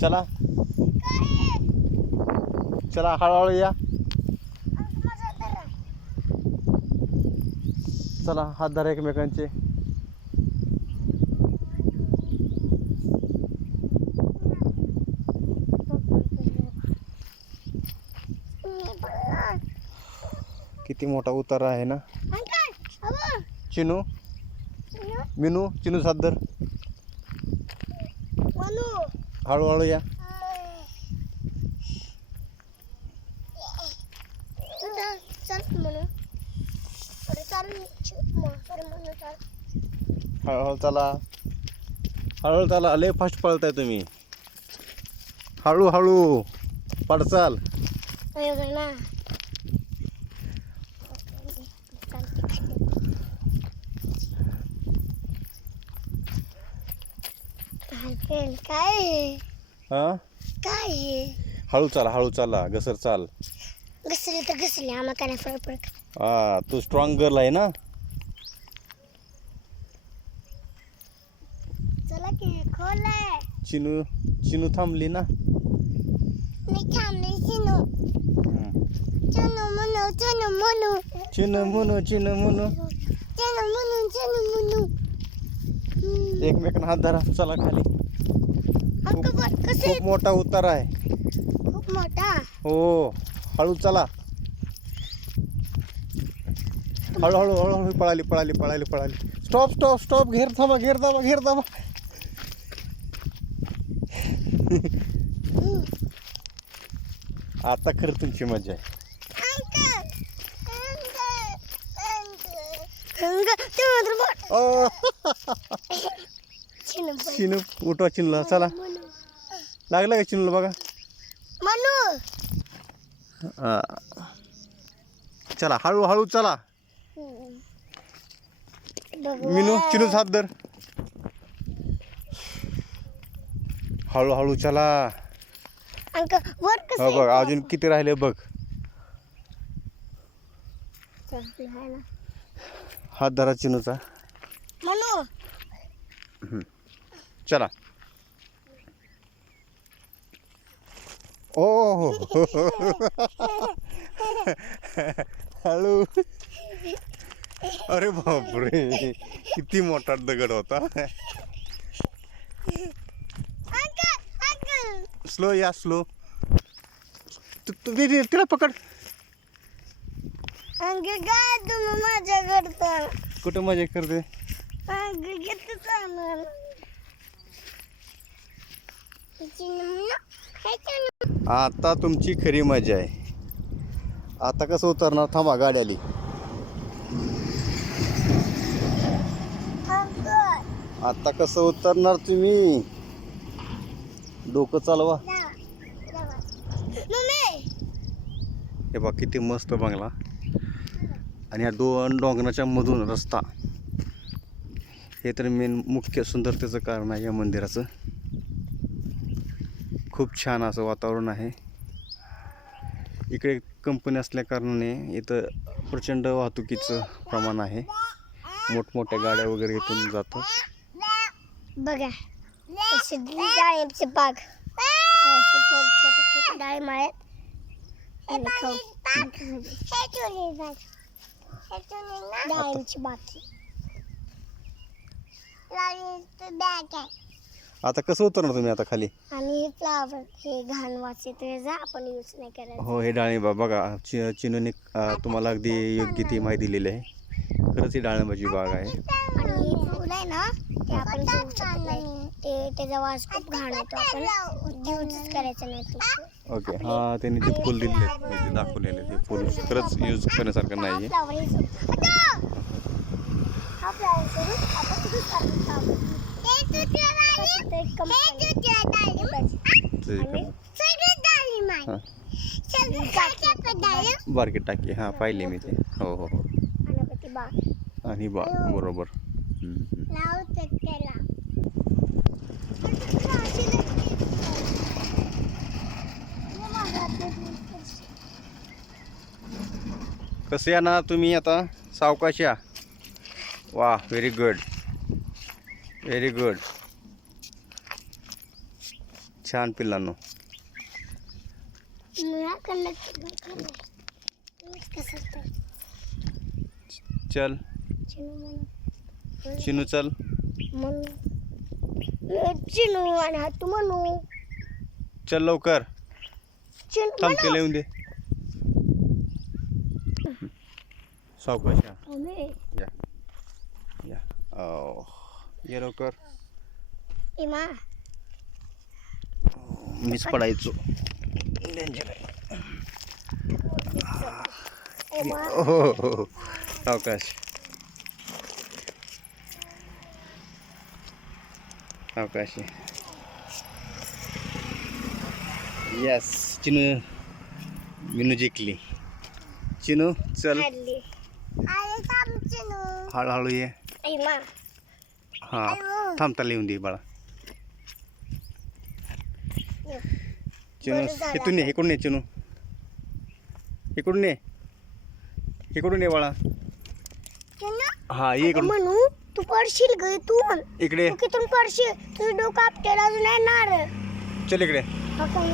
चला चला हळूहळू या. चला हात धरा एकमेकांचे. किती मोठा उतारा आहे ना. चिनू मिनू चिनू हात धर. हळूहळू या. हळूहळू चला हळूहळू चला. लय फास्ट पळताय तुम्ही. हळूहळू पडचाल. काय हा काय हळू चाला हळू चाला. घसर चाल. घसरले तर घसरले, आम्हाला काय नाही फरक पडत. हा तू स्ट्रॉंग गर्ल आहे ना. चला की खोलाय. चिनू चिनू थांबली ना. मी थांबले. चिनू चिनू म्हणू चिनू म्हणू चिनू म्हणू चिनू म्हणू चिनू म्हणू चिनू म्हणू. एकमेकांना हात धरा. चला खाली. खूप मोठा उतार आहे. खूप मोठा. हो हळू चला. हळूहळू हळूहळू पळाली पळाली पळाली पळाली. Stop stop stop. घेर थांबा घेर दाबा घेर दाबा. आता खरं तुमची मजा आहे. चिनू उठवा चिनूला. चला लागला का चिनूला बघा. चला हळूहळू चला. मिनू चिनूच हात धर. हळूहळू चला. हो बघ अजून किती राहिले बघ. हात धरा चिनूचा. चला. ओ हळू. अरे बापरे किती मोठा दगड होता. स्लो या स्लो. तिला पकड. तुम्ही मजा करता. कुठं मजा करते. आता तुमची खरी मजा आहे. आता कसं उतरणार. थांबा गाडी आली. आता कसं उतरणार तुम्ही. डोकं चालवा. हे बघ किती मस्त बंगला. आणि या दोन डोंगराच्या मधून रस्ता. हे तर मेन मुख्य सुंदरतेचं कारण आहे या मंदिराचं. खूप छान असं वातावरण आहे. इकडे कंपनी असल्या कारणाने इथं प्रचंड वाहतुकीचं प्रमाण आहे. मोठमोठ्या गाड्या वगैरे इथून जातात. बघा डाळिंबचे बाग. छोटे छोटे डाळिंब आहेत. डाळिंबची बाग. आता कसं उतरणार तुम्ही आता खाली. आणि फ्लावर हे घाण वाचते ते जा आपण यूज नाही करायचं. हो हे डाळिंबा बघा. चिनूने तुम्हाला अगदी योग्य ती माहिती दिलेली आहे. खरंच ही डाळिंबाची बाग आहे. आणि हे फुल आहे ना ते आपण घेऊ शकत नाही. ते त्याचा वास खूप घाण येतो. आपण यूज करायचं नाही. ओके हा त्यांनी ते फुल दिले ते दाखवलेले. ते फुल खरंच यूज करण्यासारखं नाही आहे. बारकी टाकी हां पाहिली मी ते हो हो हो गणपती बाग आणि बा बरोबर लावतात त्याला कसं या ना तुम्ही आता सावकाश या वा व्हेरी गुड व्हेरी गुड छान पिल्लांनो चल चिनू चल चिनू आणि हा तू म्हणू चल लवकर थांब तिला येऊन दे सावकाश या या ओ ये लवकर इमा मीच पडायचो डेंजर आहे हो सावकाश सावकाश यस चिनू मिनू जिंकली चिनू चल हळूहळू ये हां थांबता लिहून दे बाळा चिनू इथून ये इकडून ये चिनू इकडून ये इकडून ये बाळा हा ये इकडून म्हणू तू पडशील ग तू इकडे कितून पडशील तुझं डोकं आपल्याला अजून येणार चल इकडे आपण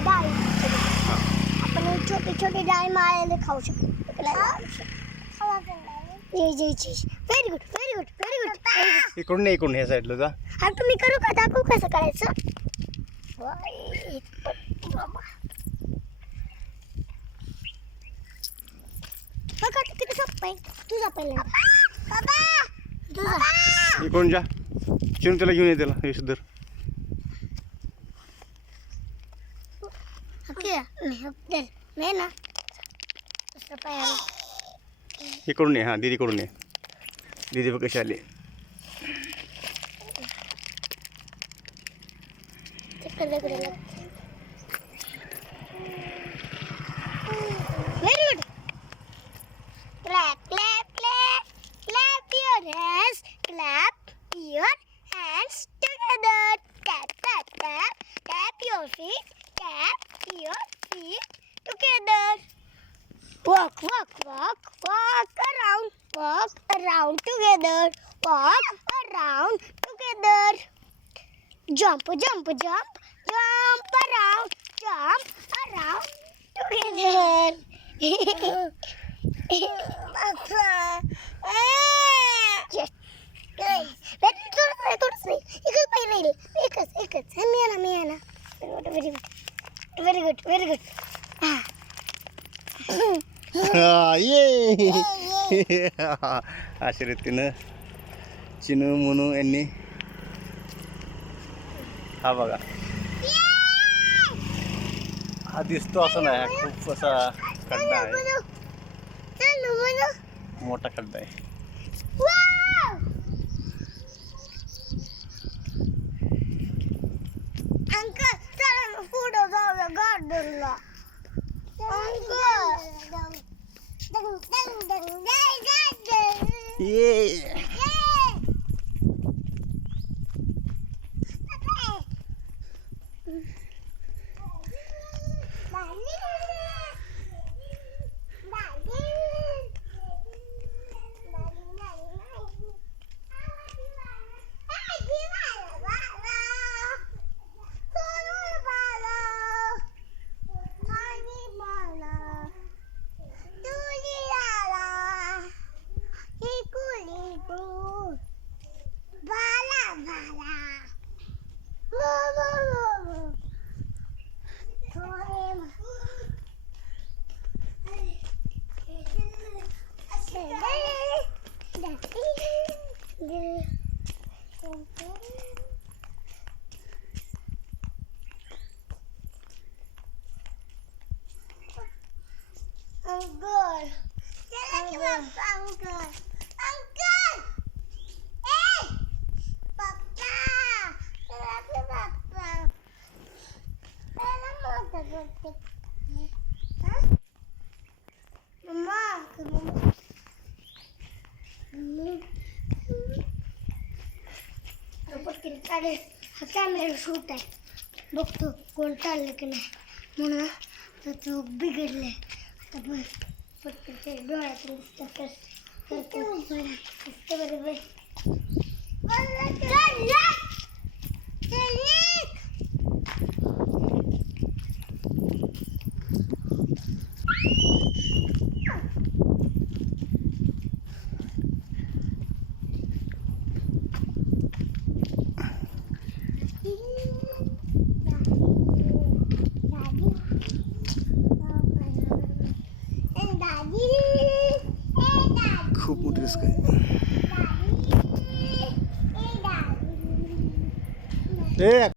छोटे छोटे डाळी माळ्याला खाऊ शकतो very good very good very good इकडून ये इकडून ह्या साईडला जा आणि तुम्ही करू का दाखवू कसं करायचं बघा किती सोपं आहे तुझा पहिला तुझा इकडून जा चिनू त्याला घेऊन ये त्याला यशोधर मी ना पाय इकडून ये हां दीदीकडून ये दीदी बघ कशी आली Very good. Clap, clap, clap. Clap your hands. Clap your hands together. Tap, tap, tap. Tap your feet. Tap your feet together. Walk, walk, walk. Walk around together. Walk around together. Jump, jump, jump. Jump around together. थोडंच नाही एकच पाय राहील एकच मी आहे ना very good very good very good ये अशा रीतीनं चिनू मुनू यांनी हा बघा हा दिसतो असं नाही खूप असा खड्डा आहे मोठा खड्डा आहे अंकल चला पुढे जाऊया गार्डनला ये Uncle, चला की पप्पा अंकल अंकल ए पप्पा चला की पप्पा पहिला मोठा करते पटकन काढेल. हा कॅमेरा शूट आहे, बघतो कोण चाललं की नाही म्हणून तर तो बिघडलाय. आता बघ पटकन ते डोळ्यातून दिसतं बरोबर. खूप मोठी रिस्क आहे. ए